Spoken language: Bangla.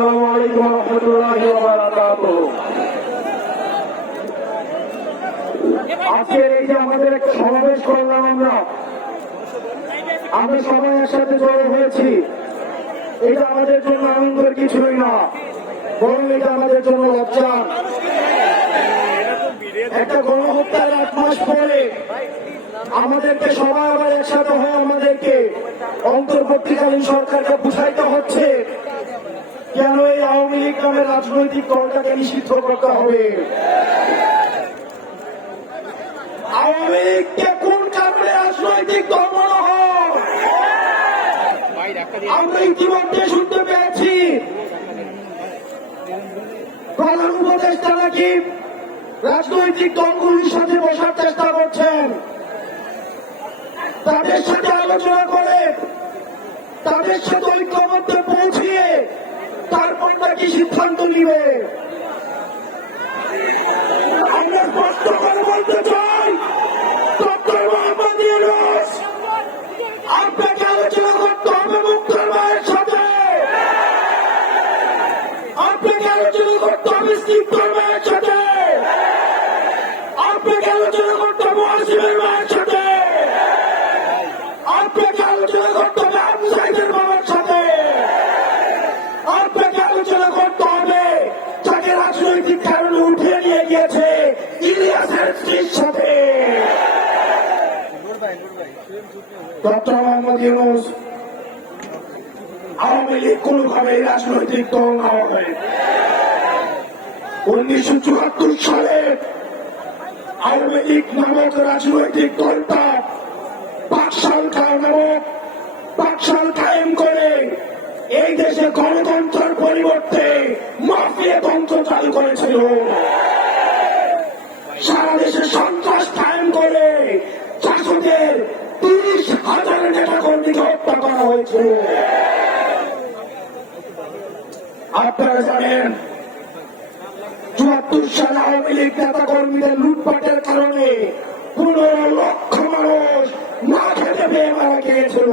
আসসালামু এই যে আমাদের একটা সমাবেশ করলাম সবাই একসাথে জড়ো হয়েছি। এটা আমাদের জন্য আনন্দের কিছুই না, বরং এটা আমাদের জন্য লজ্জা একটা গণহত্যার এক মাস পরে আমাদেরকে সবাই আবার একসাথে হয়ে আমাদেরকে অন্তর্বর্তীকালীন সরকারকে বুঝাইতে হচ্ছে কেন এই আওয়ামী লীগ নামের রাজনৈতিক দলটাকে নিষিদ্ধ করতে হবে। আওয়ামী লীগকে কোন কারণে রাজনৈতিক দল মনে হয়? আমরা ইতিমধ্যে শুনতে পেয়েছি। প্রধান উপদেষ্টা নাকি রাজনৈতিক দলগুলির সাথে বসার চেষ্টা করছেন? তাদের সাথে আলোচনা করে, তাদের সাথে ঐক্যমত্যে পৌঁছিয়ে তারপর নাকি সিদ্ধান্ত নিবে? আমরা স্পষ্ট করে বলতে চাই ডক্টর মোহাম্মদ ইউনুস আপনাকে আলোচনা করতে হবে মুক্তর মায়ের সাথে। আপনাকে আলোচনা করতে হবে আলোচনা করতে স্ত্রীর সাথে আওয়ামী লীগ কোনোভাবে রাজনৈতিক দল না হবে। উনিশশো চুয়াত্তর সালে আওয়ামী লীগ নামক রাজনৈতিক দলটা পাকশাল খায় নামক পাকশাল কায়েম করে এই দেশে গণতন্ত্রের পরিবর্তে মাফিয়া তন্ত্র চালু করেছিল। দেশে সন্ত্রাস কায়েম করে শাসকের তিরিশ হাজার নেতা কর্মীকে হত্যা করা হয়েছিল আপনারা জানেন, চুয়াত্তর সালে আওয়ামী লীগ নেতা কর্মীদের লুটপাটের কারণে পনেরো লক্ষ মানুষ না খেতে পেয়ে মারা গিয়েছিল।